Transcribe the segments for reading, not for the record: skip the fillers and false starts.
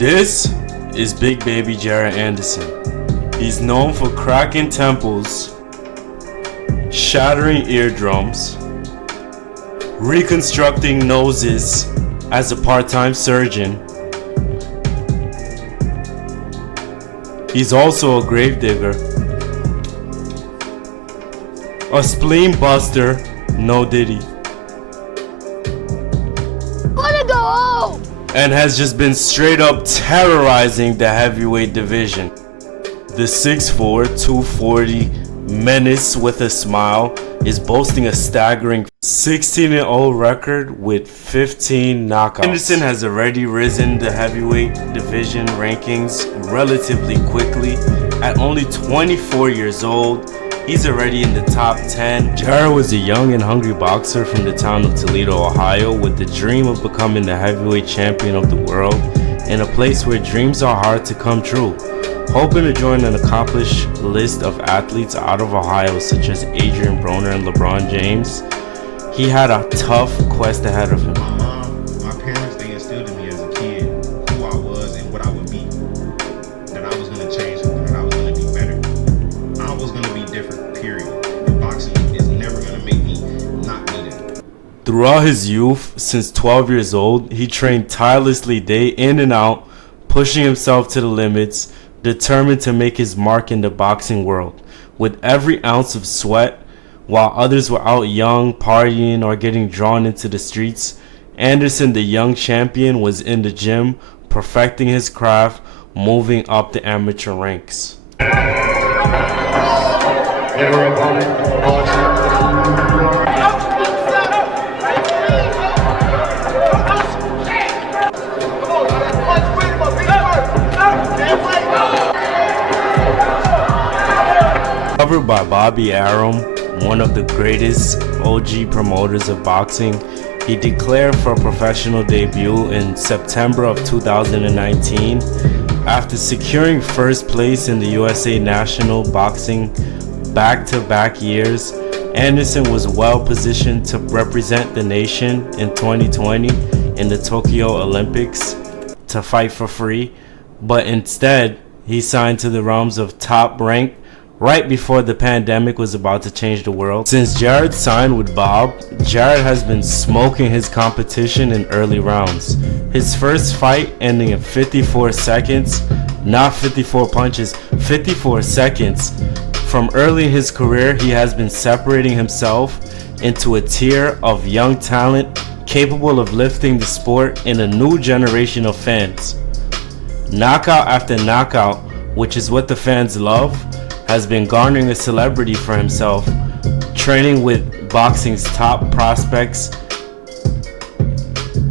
This is Big Baby Jared Anderson. He's known for cracking temples, shattering eardrums, reconstructing noses as a part-time surgeon. He's also a gravedigger, a spleen buster, no diddy, and has just been straight up terrorizing the heavyweight division. The 6'4", 240 menace with a smile is boasting a staggering 16-0 record with 15 knockouts. Anderson has already risen the heavyweight division rankings relatively quickly. At only 24 years old, he's already in the top 10. Jared was a young and hungry boxer from the town of Toledo, Ohio, with the dream of becoming the heavyweight champion of the world in a place where dreams are hard to come true. Hoping to join an accomplished list of athletes out of Ohio such as Adrian Broner and LeBron James, he had a tough quest ahead of him. My parents, they instilled in me as a kid who I was and what I would be. That I was going to change something, that I was going to be better. I was going to be different, period. And boxing is never going to make me not be that. Throughout his youth, since 12 years old, he trained tirelessly day in and out, pushing himself to the limits, determined to make his mark in the boxing world. With every ounce of sweat, while others were out young, partying, or getting drawn into the streets, Anderson, the young champion, was in the gym, perfecting his craft, moving up the amateur ranks. Covered by Bobby Arum, one of the greatest OG promoters of boxing, he declared for a professional debut in September of 2019. After securing first place in the USA National Boxing back-to-back years, Anderson was well positioned to represent the nation in 2020 in the Tokyo Olympics to fight for free, but instead he signed to the realms of Top Rank right before the pandemic was about to change the world. Since Jared signed with Bob, Jared has been smoking his competition in early rounds. His first fight ending in 54 seconds, not 54 punches, 54 seconds. From early in his career, he has been separating himself into a tier of young talent capable of lifting the sport in a new generation of fans. Knockout after knockout, which is what the fans love, has been garnering a celebrity for himself, training with boxing's top prospects.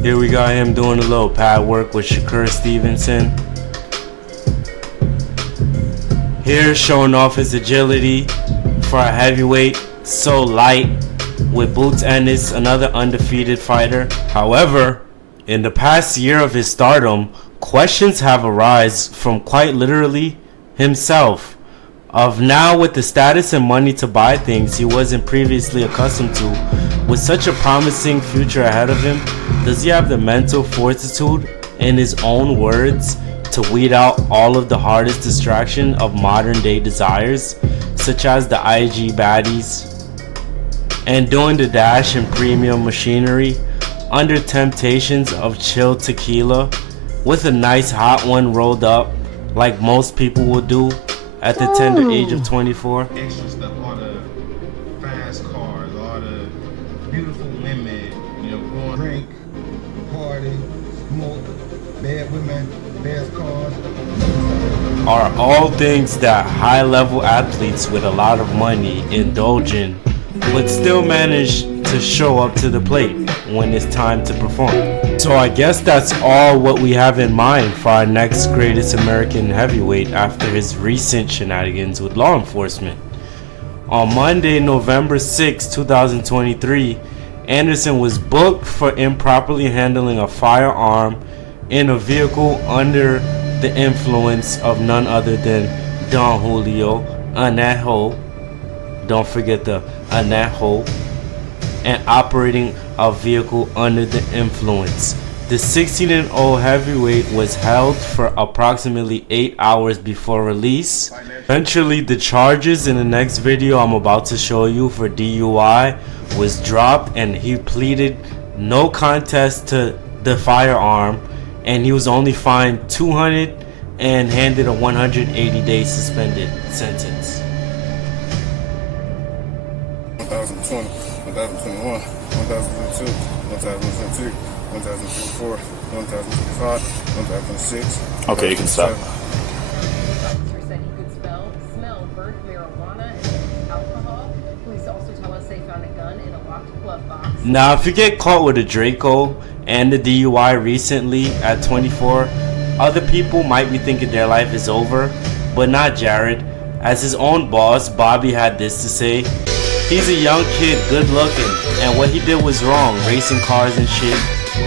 Here we got him doing a little pad work with Shakur Stevenson. Here showing off his agility for a heavyweight, so light, with Boots Ennis, another undefeated fighter. However, in the past year of his stardom, questions have arisen from quite literally himself. Of now, with the status and money to buy things he wasn't previously accustomed to, with such a promising future ahead of him, does he have the mental fortitude, in his own words, to weed out all of the hardest distraction of modern day desires, such as the IG baddies, and doing the dash in premium machinery, under temptations of chilled tequila, with a nice hot one rolled up, like most people would do at the tender age of 24. Extra stuff, all the fast cars, all the beautiful women, going drink, party, smoke, bad women, fast cars. Are all things that high-level athletes with a lot of money indulge in, but still manage to show up to the plate when it's time to perform. So I guess that's all what we have in mind for our next greatest American heavyweight after his recent shenanigans with law enforcement. On Monday, November 6, 2023, Anderson was booked for improperly handling a firearm in a vehicle under the influence of none other than Don Julio Anejo. Don't forget the Anejo. And operating a vehicle under the influence. The 16-0 heavyweight was held for approximately 8 hours before release. Eventually, the charges in the next video I'm about to show you for DUI was dropped, and he pleaded no contest to the firearm, and he was only fined $200 and handed a 180-day suspended sentence. 1020, 1021, 1022, 1023, 1024, 1025, 1006. Okay, you can stop. Officer said he could smell burnt marijuana and alcohol. Police also tell us they found a gun in a locked glove box. Now, if you get caught with a Draco and the DUI recently at 24, other people might be thinking their life is over, but not Jared. As his own boss, Bobby, had this to say: he's a young kid, good looking, and what he did was wrong, racing cars and shit.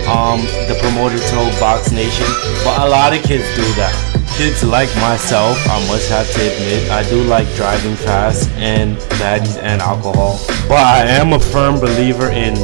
The promoter told Box Nation, but a lot of kids do that. Kids like myself, I must have to admit, I do like driving fast and baddies and alcohol. But I am a firm believer in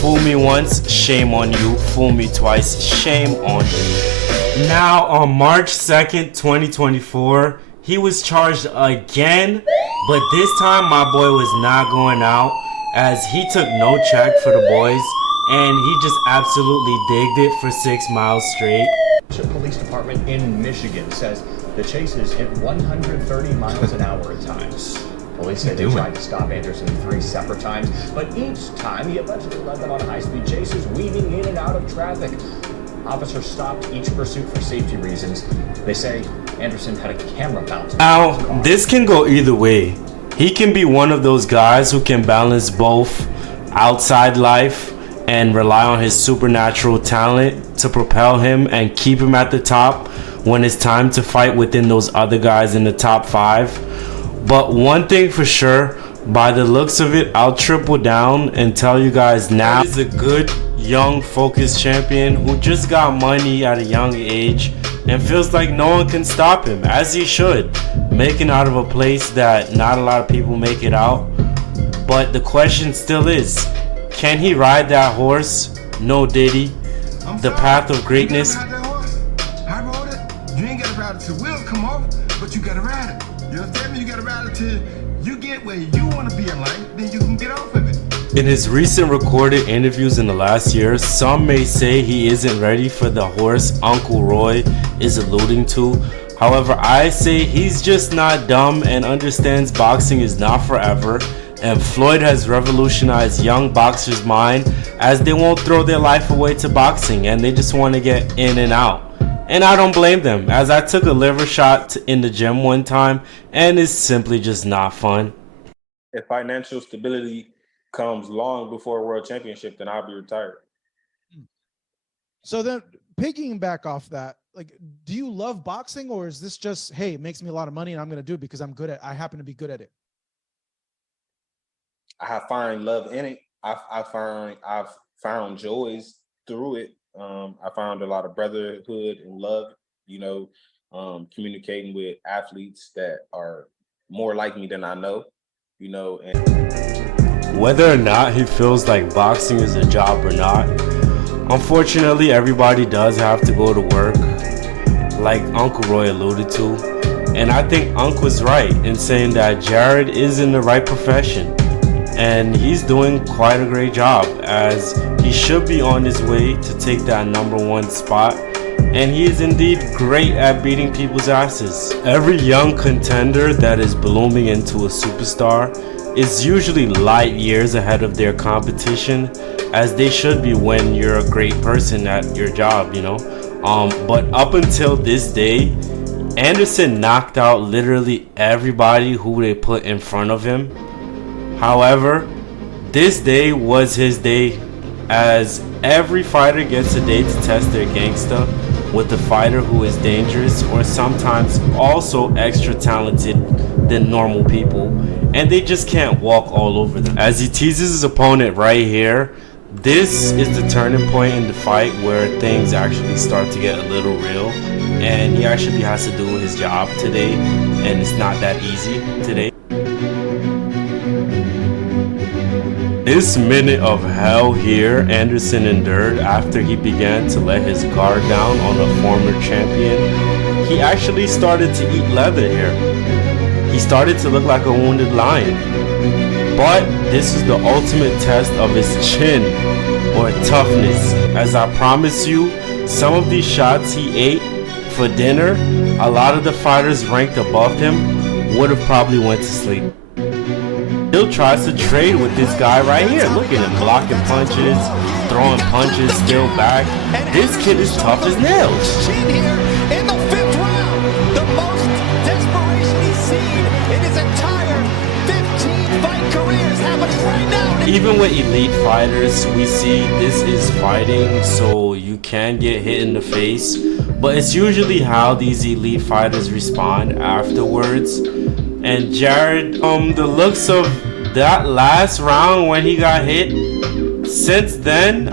fool me once, shame on you. Fool me twice, shame on you. Now, on March 2nd, 2024, he was charged again, but this time my boy was not going out, as he took no check for the boys, and he just absolutely digged it for 6 miles straight. The police department in Michigan says the chases hit 130 miles an hour at times. Police say they tried to stop Anderson 3 separate times, but each time he allegedly led them on high-speed chases, weaving in and out of traffic. Officers stopped each pursuit for safety reasons. They say Anderson had a camera bounce. Now, this can go either way. He can be one of those guys who can balance both outside life and rely on his supernatural talent to propel him and keep him at the top when it's time to fight within those other guys in the top 5. But one thing for sure, by the looks of it, I'll triple down and tell you guys now, he's a good, young, focused champion who just got money at a young age and feels like no one can stop him, as he should, making out of a place that not a lot of people make it out. But the question still is, can he ride that horse? No Diddy. The path of greatness. I rode it. You ain't gotta ride it till wheels come off, but you gotta ride it. You understand me? You gotta ride it till you get where you want to be in life, then you can get off of it. In his recent recorded interviews in the last year, some may say he isn't ready for the horse Uncle Roy is alluding to. However, I say he's just not dumb and understands boxing is not forever, and Floyd has revolutionized young boxers' mind, as they won't throw their life away to boxing and they just want to get in and out. And I don't blame them, as I took a liver shot in the gym one time and it's simply just not fun. If financial stability comes long before a world championship, then I'll be retired. So then, piggyback off that, like, do you love boxing, or is this just, hey, it makes me a lot of money and I'm going to do it because I happen to be good at it? I have found love in it. I've found joys through it. I found a lot of brotherhood and love, communicating with athletes that are more like me than I know, and whether or not he feels like boxing is a job or not, unfortunately, everybody does have to go to work, like Uncle Roy alluded to. And I think Unc was right in saying that Jared is in the right profession. And he's doing quite a great job, as he should be on his way to take that #1 spot. And he is indeed great at beating people's asses. Every young contender that is blooming into a superstar is usually light years ahead of their competition, as they should be when you're a great person at your job, But up until this day, Anderson knocked out literally everybody who they put in front of him. However, this day was his day, as every fighter gets a day to test their gangsta with a fighter who is dangerous or sometimes also extra talented than normal people, and they just can't walk all over them. As he teases his opponent right here, this is the turning point in the fight where things actually start to get a little real, and he actually has to do his job today, and it's not that easy today. This minute of hell here Anderson endured after he began to let his guard down on a former champion, he actually started to eat leather here. He started to look like a wounded lion. But this is the ultimate test of his chin or toughness. As I promise you, some of these shots he ate for dinner, a lot of the fighters ranked above him would have probably went to sleep. Still tries to trade with this guy right here. Look at him blocking punches, throwing punches, still back. This kid is tough as nails. Chin here in the 5th round. The most desperation he's seen in his entire 15-fight career is happening right now. Even with elite fighters, we see this is fighting, so you can get hit in the face. But it's usually how these elite fighters respond afterwards. And Jared, the looks of that last round when he got hit, since then,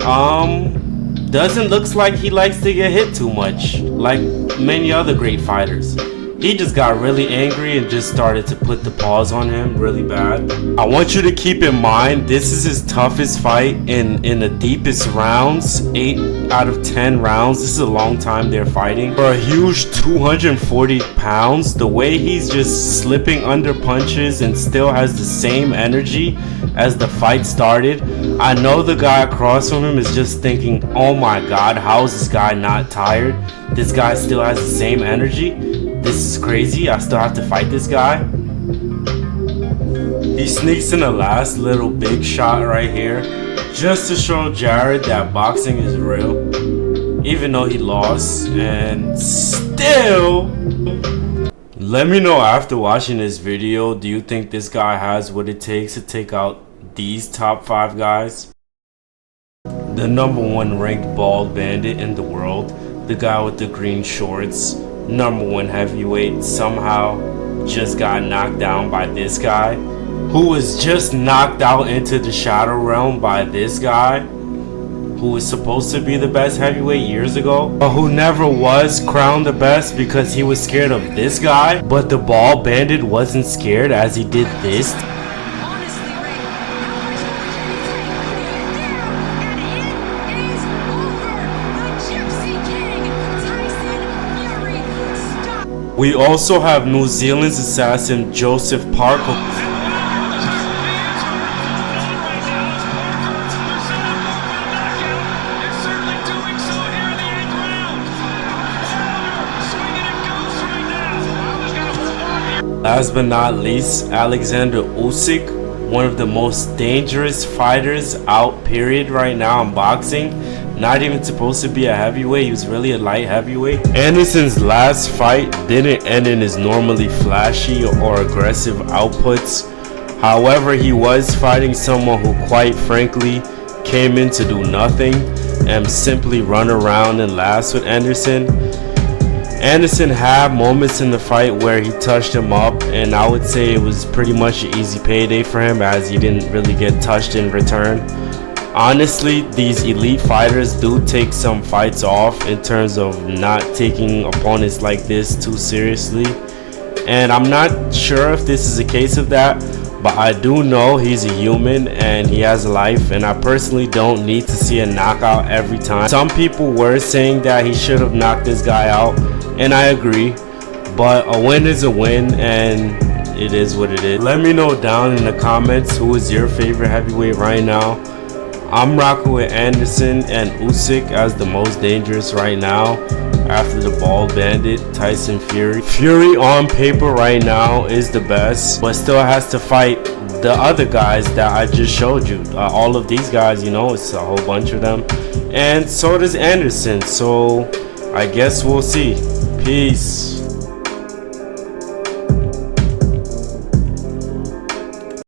doesn't look like he likes to get hit too much, like many other great fighters. He just got really angry and just started to put the paws on him really bad. I want you to keep in mind, this is his toughest fight in the deepest rounds, 8 out of 10 rounds. This is a long time they're fighting. For a huge 240 pounds, the way he's just slipping under punches and still has the same energy as the fight started. I know the guy across from him is just thinking, oh my God, how is this guy not tired? This guy still has the same energy. This is crazy. I still have to fight this guy. He sneaks in the last little big shot right here just to show Jared that boxing is real, even though he lost. And still, let me know after watching this video, do you think this guy has what it takes to take out these top 5 guys? The #1 ranked bald bandit in the world, the guy with the green shorts, #1 heavyweight, somehow just got knocked down by this guy, who was just knocked out into the shadow realm by this guy, who was supposed to be the best heavyweight years ago, but who never was crowned the best because he was scared of this guy. But the bald bandit wasn't scared as he did this. We also have New Zealand's assassin Joseph Parker. Last but not least, Alexander Usyk, one of the most dangerous fighters out period right now in boxing. Not even supposed to be a heavyweight, he was really a light heavyweight. Anderson's last fight didn't end in his normally flashy or aggressive outputs. However, he was fighting someone who quite frankly came in to do nothing and simply run around and laugh with Anderson. Anderson had moments in the fight where he touched him up, and I would say it was pretty much an easy payday for him as he didn't really get touched in return. Honestly, these elite fighters do take some fights off in terms of not taking opponents like this too seriously. And I'm not sure if this is a case of that, but I do know he's a human and he has a life, and I personally don't need to see a knockout every time. Some people were saying that he should have knocked this guy out, and I agree, but a win is a win, and it is what it is. Let me know down in the comments who is your favorite heavyweight right now. I'm rocking with Anderson and Usyk as the most dangerous right now after the bald bandit Tyson Fury. Fury on paper right now is the best, but still has to fight the other guys that I just showed you. All of these guys, you know, it's a whole bunch of them. And so does Anderson, so I guess we'll see. Peace.